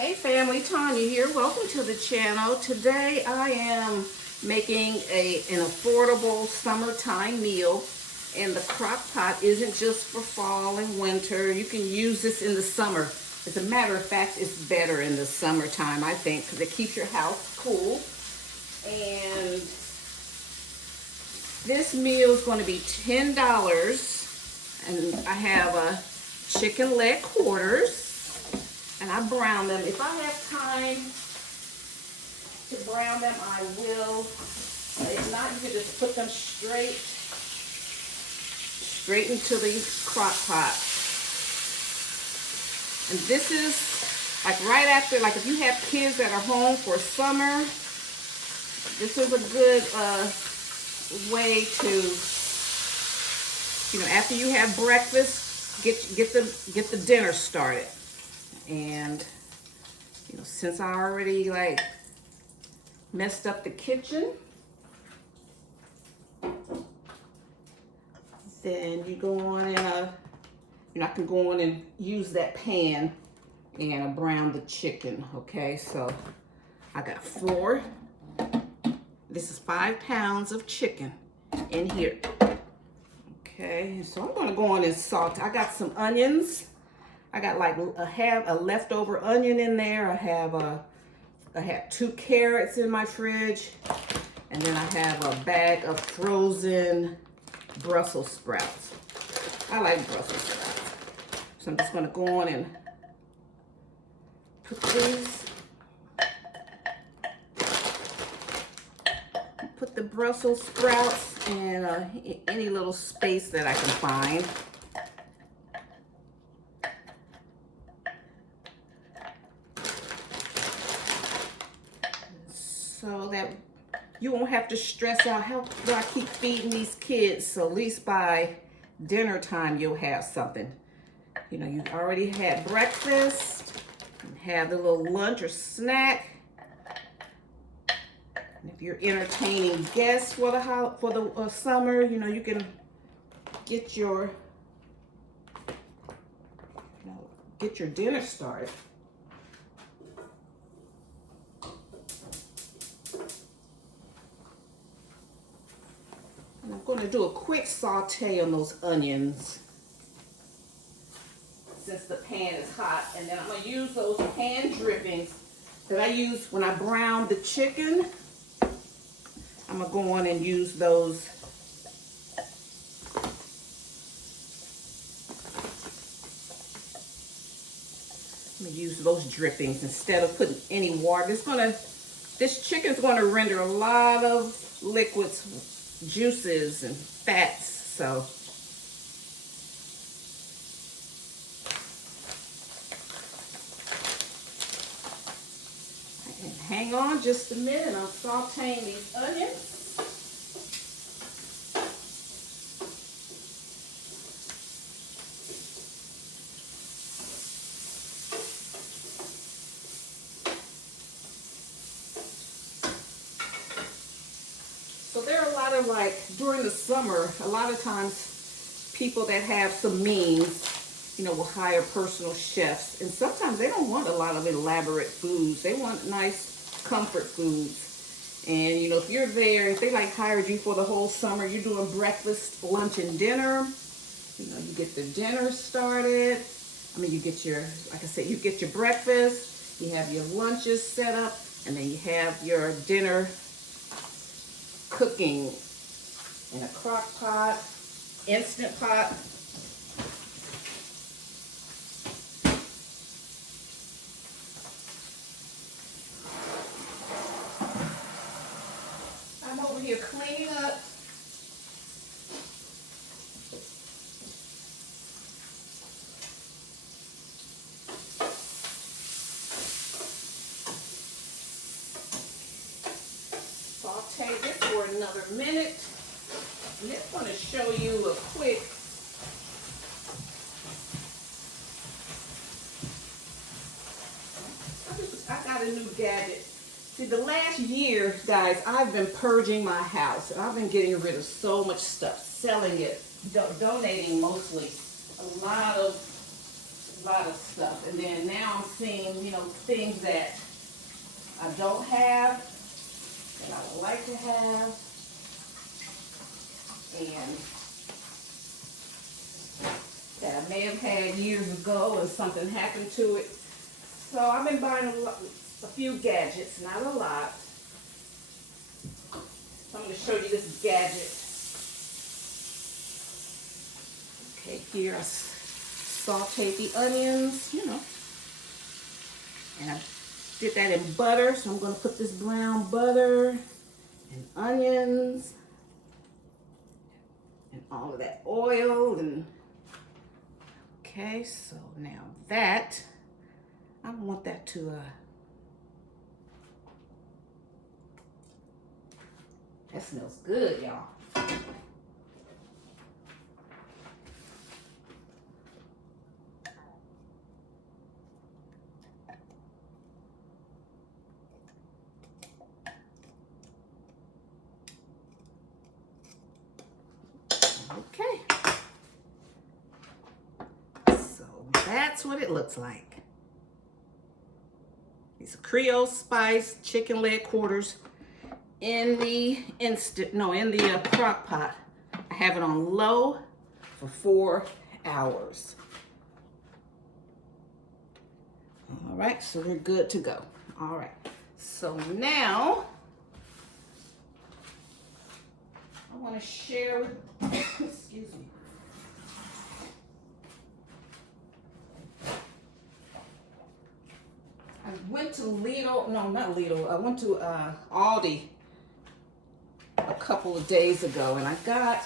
Hey family, Tanya here. Welcome to the channel. Today I am making an affordable summertime meal, and the crock pot isn't just for fall and winter. You can use this in the summer. As a matter of fact, it's better in the summertime, I think, because it keeps your house cool. And this meal is going to be $10, and I have chicken leg quarters. And I brown them. If I have time to brown them, I will. If not, you can just put them straight into the crock pot. And this is like right after, like if you have kids that are home for summer, this is a good way to, after you have breakfast, get the dinner started. And since I already messed up the kitchen, then you go on and I can go on and use that pan and brown the chicken. Okay, so I got 4. This is 5 pounds of chicken in here. Okay, so I'm gonna go on and saute. I got some onions. I got a leftover onion in there. I have 2 carrots in my fridge, and then I have a bag of frozen Brussels sprouts. I like Brussels sprouts, so I'm just gonna go on and put the Brussels sprouts in any little space that I can find. So that you won't have to stress out how do I keep feeding these kids. So at least by dinner time, you'll have something. You've already had breakfast, and have the little lunch or snack. And if you're entertaining guests for the summer, you can get your dinner started. I'm going to do a quick saute on those onions since the pan is hot, and then I'm going to use those pan drippings that I use when I brown the chicken. I'm going to go on and use those. I'm going to use those drippings instead of putting any water. This chicken's going to render a lot of liquids, juices and fats, so hang on just a minute. I'm sauteing these onions. So there are a lot of during the summer, a lot of times people that have some means, will hire personal chefs. And sometimes they don't want a lot of elaborate foods. They want nice comfort foods. And, if you're there, if they hired you for the whole summer, you're doing breakfast, lunch, and dinner. You get the dinner started. You get your, like I said, you get your breakfast. You have your lunches set up. And then you have your dinner cooking in a crock pot, instant pot. I'm over here cleaning up. Saute this for another minute. And it's going to show you a quick I got a new gadget. See, the last year, guys, I've been purging my house. I've been getting rid of so much stuff, selling it, donating mostly. A lot of a lot of stuff. And then now I'm seeing, you know, things that I don't have that I would like to have. And that I may have had years ago and something happened to it. So I've been buying a few gadgets, not a lot. So I'm going to show you this gadget. Okay, here I sauteed the onions, you know. And I did that in butter, so I'm going to put this brown butter and onions and all of that oil. And okay, so now that, I want that to, that smells good, y'all. Okay. So that's what it looks like. It's a Creole spice chicken leg quarters in the crock pot. I have it on low for 4 hours. All right, so we're good to go. All right, so now I want to share with, excuse me. I went to Lidl, no, not Lidl, I went to Aldi a couple of days ago, and I got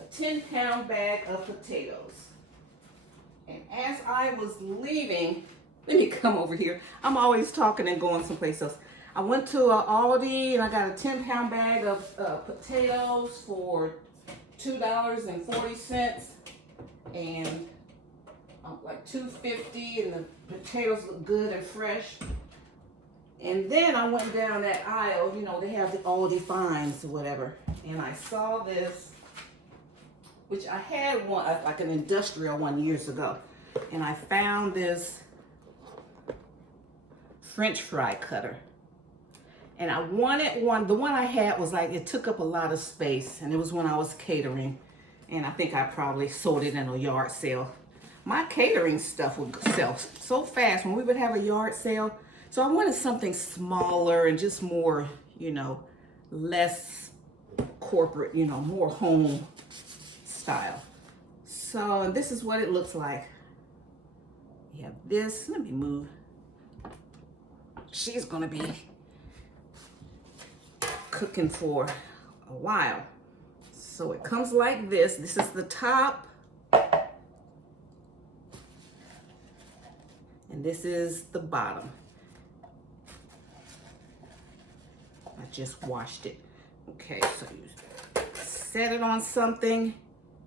a 10-pound bag of potatoes. And as I was leaving, let me come over here. I'm always talking and going someplace else. I went to Aldi and I got a 10-pound bag of potatoes for $2.40 and like $2.50, and the potatoes look good and fresh. And then I went down that aisle, you know, they have the Aldi finds or whatever, and I saw this, which I had one, like an industrial one years ago, and I found this French fry cutter. And I wanted one, the one I had was like, it took up a lot of space, and it was when I was catering, and I think I probably sold it in a yard sale. My catering stuff would sell so fast when we would have a yard sale. So I wanted something smaller and just more, you know, less corporate, you know, more home style. So this is what it looks like. You have this, let me move. She's gonna be cooking for a while. So it comes like this. This is the top. And this is the bottom. I just washed it. Okay, so you set it on something.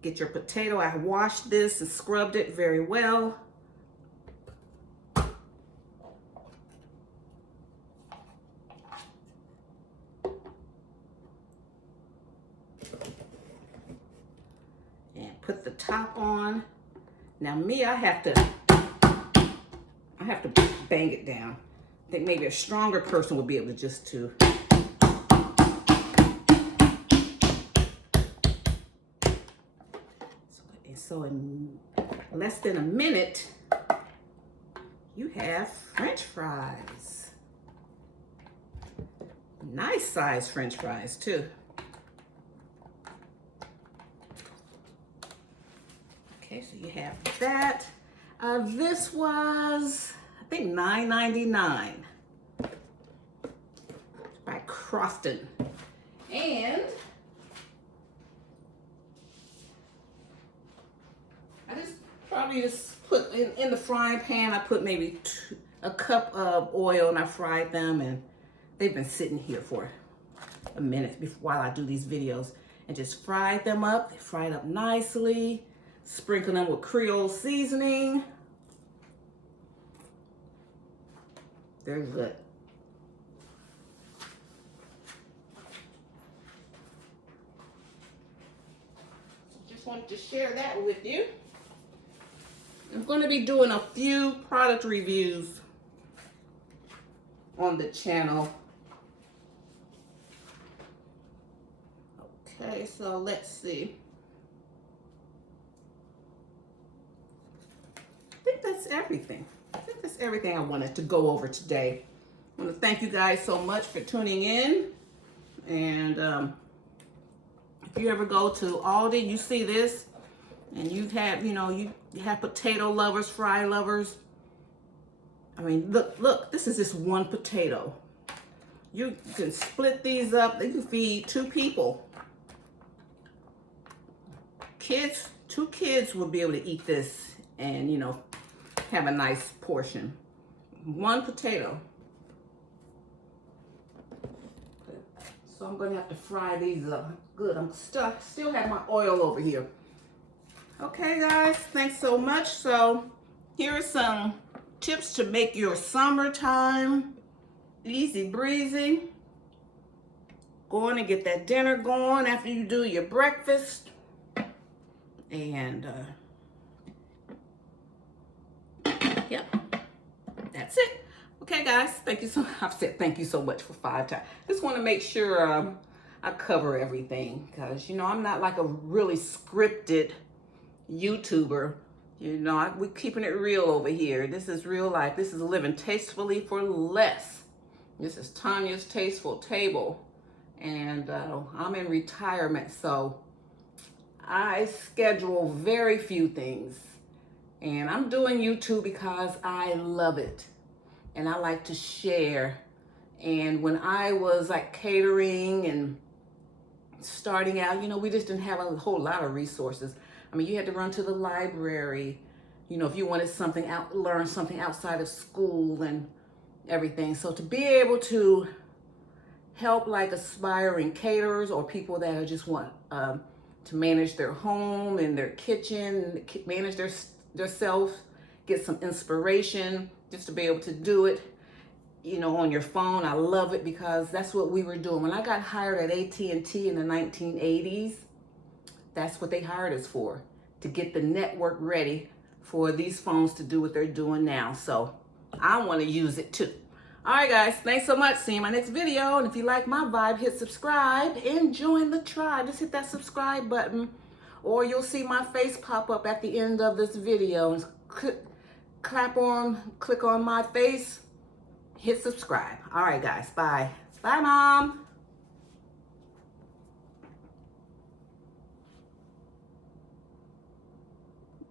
Get your potato. I washed this and scrubbed it very well. And put the top on. Now me, I have to bang it down. I think maybe a stronger person would be able to just to. So in less than a minute, you have French fries. Nice size French fries too. Okay, so you have that. This was, I think, $9.99 by Crofton. And I probably just put in the frying pan, I put maybe a cup of oil and I fried them, and they've been sitting here for a minute while I do these videos, and just fried them up. They fried up nicely. Sprinkle them with Creole seasoning. They're good. So just wanted to share that with you. I'm going to be doing a few product reviews on the channel. Okay, so let's see. I think that's everything. I think that's everything I wanted to go over today. I want to thank you guys so much for tuning in. And if you ever go to Aldi, you see this, and you have, you know, you have potato lovers, fry lovers. I mean, look, this is just one potato. You can split these up. You can feed 2 people. Kids, 2 kids will be able to eat this and, you know, have a nice portion. 1 potato. So I'm going to have to fry these up. Good, I'm still have my oil over here. Okay, guys, thanks so much. So here are some tips to make your summertime easy breezy. Go on and get that dinner going after you do your breakfast. And yeah, that's it. Okay, guys, thank you so much. I've said thank you so much for 5 times. Just want to make sure I cover everything, because, you know, I'm not like a really scripted YouTuber. You know, we're keeping it real over here. This is real life. This is living tastefully for less. This is Tanya's Tasteful Table. And I'm in retirement, so I schedule very few things. And I'm doing YouTube because I love it. And I like to share. And when I was like catering and starting out, you know, we just didn't have a whole lot of resources. I mean, you had to run to the library, you know, if you wanted something out, learn something outside of school and everything. So to be able to help like aspiring caterers or people that just want to manage their home and their kitchen, manage their self, get some inspiration, just to be able to do it, you know, on your phone. I love it, because that's what we were doing. When I got hired at AT&T in the 1980s, that's what they hired us for, to get the network ready for these phones to do what they're doing now. So I want to use it too. All right, guys, thanks so much. See you in my next video. And if you like my vibe, hit subscribe and join the tribe. Just hit that subscribe button, or you'll see my face pop up at the end of this video. And click on my face, hit subscribe. All right, guys, bye. Bye, Mom.